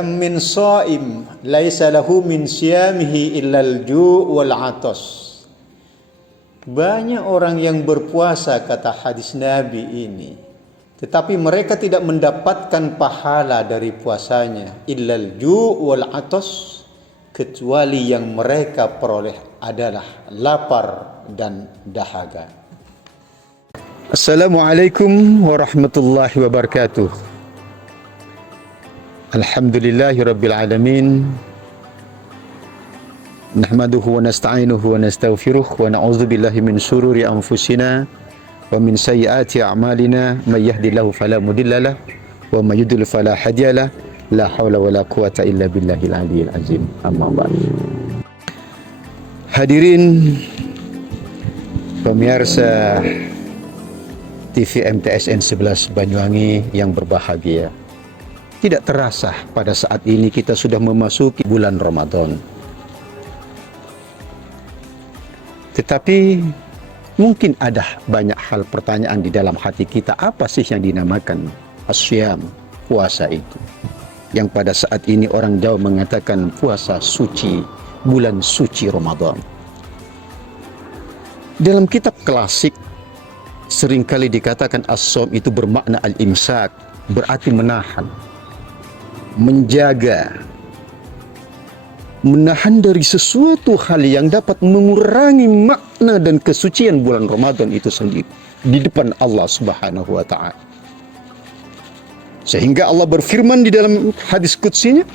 Kam min shaim laisa lahu min siyamihi illal ju' wal 'atas. Banyak orang yang berpuasa, kata hadis Nabi ini, tetapi mereka tidak mendapatkan pahala dari puasanya, illal ju' wal 'atas, kecuali yang mereka peroleh adalah lapar dan dahaga. Assalamualaikum warahmatullahi wabarakatuh. Alhamdulillahirabbil alamin. Nahmaduhu wa nasta'inuhu wa nastaghfiruh wa na'udzu billahi min shururi anfusina wa min sayyiati a'malina may yahdihillahu fala mudhillalah wa may yudlil fala hadiyalah. La haula wala quwata illa billahil aliyyil azim. Amma ba'd. Hadirin pemirsa TV MTSN 11 Banyuwangi yang berbahagia. Tidak terasa pada saat ini kita sudah memasuki bulan Ramadan. Tetapi mungkin ada banyak hal pertanyaan di dalam hati kita, apa sih yang dinamakan asyam, puasa itu? Yang pada saat ini orang Jawa mengatakan puasa suci, bulan suci Ramadan. Dalam kitab klasik seringkali dikatakan as-shaum itu bermakna al-imsak, berarti menahan, menjaga, menahan dari sesuatu hal yang dapat mengurangi makna dan kesucian bulan Ramadan itu sendiri di depan Allah Subhanahu wa taala. Sehingga Allah berfirman di dalam hadis qudsinya,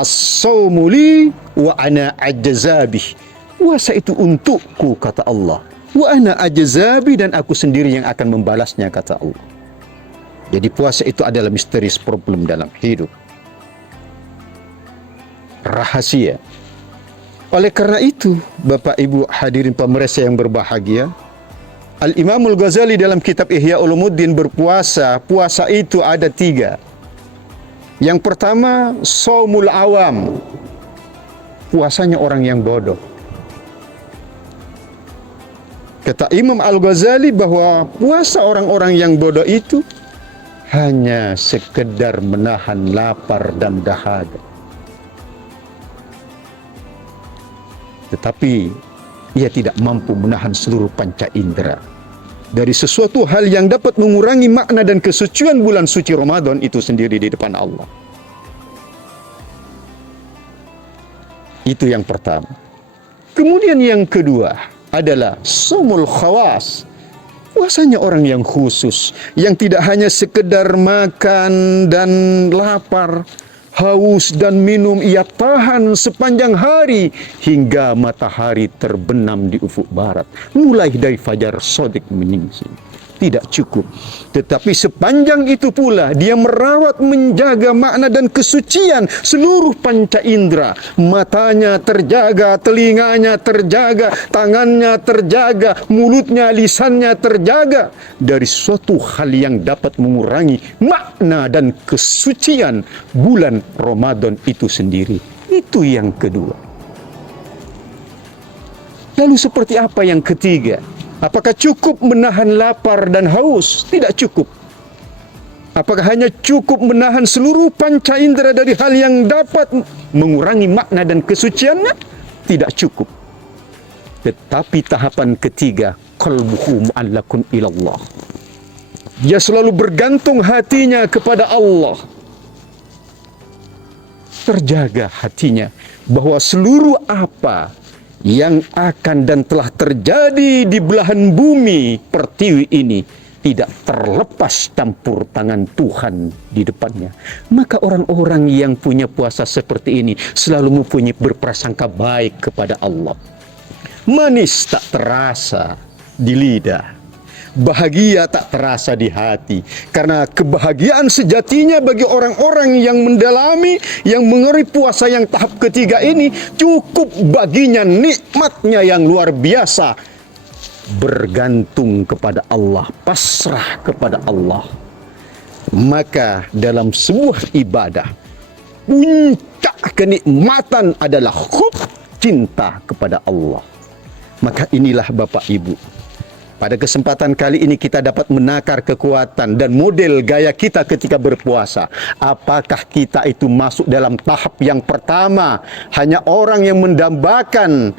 as-shaumu li wa ana ajzabi. Puasa itu untukku, kata Allah. Wa ana ajzabi, dan aku sendiri yang akan membalasnya, kata Allah. Jadi puasa itu adalah misterius problem dalam hidup, rahasia. Oleh karena itu, Bapak Ibu hadirin pemirsa yang berbahagia, Al-Imamul Ghazali dalam kitab Ihya Ulumuddin berpuasa, puasa itu ada 3. Yang pertama, shaumul awam, puasanya orang yang bodoh. Kata Imam Al-Ghazali bahwa puasa orang-orang yang bodoh itu hanya sekedar menahan lapar dan dahaga. Tetapi ia tidak mampu menahan seluruh panca indera dari sesuatu hal yang dapat mengurangi makna dan kesucian bulan suci Ramadan itu sendiri di depan Allah. Itu yang pertama. Kemudian yang kedua adalah shaumul khawas, puasanya orang yang khusus, yang tidak hanya sekedar makan dan lapar, haus dan minum, ia tahan sepanjang hari hingga matahari terbenam di ufuk barat, mulai dari fajar shadiq menyingsing. Tidak cukup, tetapi sepanjang itu pula dia merawat, menjaga makna dan kesucian seluruh panca indera. Matanya terjaga, telinganya terjaga, tangannya terjaga, mulutnya, lisannya terjaga dari suatu hal yang dapat mengurangi makna dan kesucian bulan Ramadan itu sendiri. Itu yang kedua. Lalu seperti apa yang ketiga? Apakah cukup menahan lapar dan haus? Tidak cukup. Apakah hanya cukup menahan seluruh panca indera dari hal yang dapat mengurangi makna dan kesuciannya? Tidak cukup. Tetapi tahapan ketiga, qalbuhu mu'allakun ilallah. Dia selalu bergantung hatinya kepada Allah. Terjaga hatinya bahwa seluruh apa yang akan dan telah terjadi di belahan bumi pertiwi ini tidak terlepas campur tangan Tuhan di depannya. Maka orang-orang yang punya puasa seperti ini selalu mempunyai berprasangka baik kepada Allah. Manis tak terasa di lidah, bahagia tak terasa di hati. Karena kebahagiaan sejatinya bagi orang-orang yang mendalami, yang mengeri puasa yang tahap ketiga ini, cukup baginya nikmatnya yang luar biasa. Bergantung kepada Allah, pasrah kepada Allah. Maka dalam sebuah ibadah, puncak kenikmatan adalah hub, cinta kepada Allah. Maka inilah Bapak Ibu, Pada kesempatan kali ini kita dapat menakar kekuatan dan model gaya kita ketika berpuasa. Apakah kita itu masuk dalam tahap yang pertama, hanya orang yang mendambakan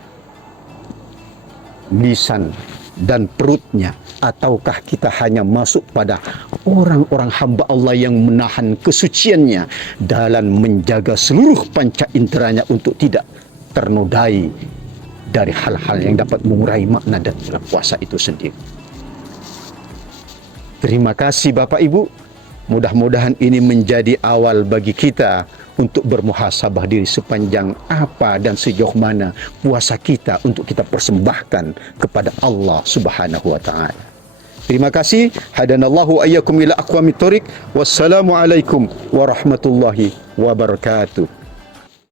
lisan dan perutnya, ataukah kita hanya masuk pada orang-orang hamba Allah yang menahan kesuciannya dalam menjaga seluruh panca inderanya untuk tidak ternodai dari hal-hal yang dapat mengurai makna dan bulan puasa itu sendiri. Terima kasih Bapak Ibu. Mudah-mudahan ini menjadi awal bagi kita untuk bermuhasabah diri sepanjang apa dan sejauh mana puasa kita untuk kita persembahkan kepada Allah Subhanahu wa taala. Terima kasih. Hadanallahu ayyakum ila aqwamit thoriq. Wassalamualaikum warahmatullahi wabarakatuh.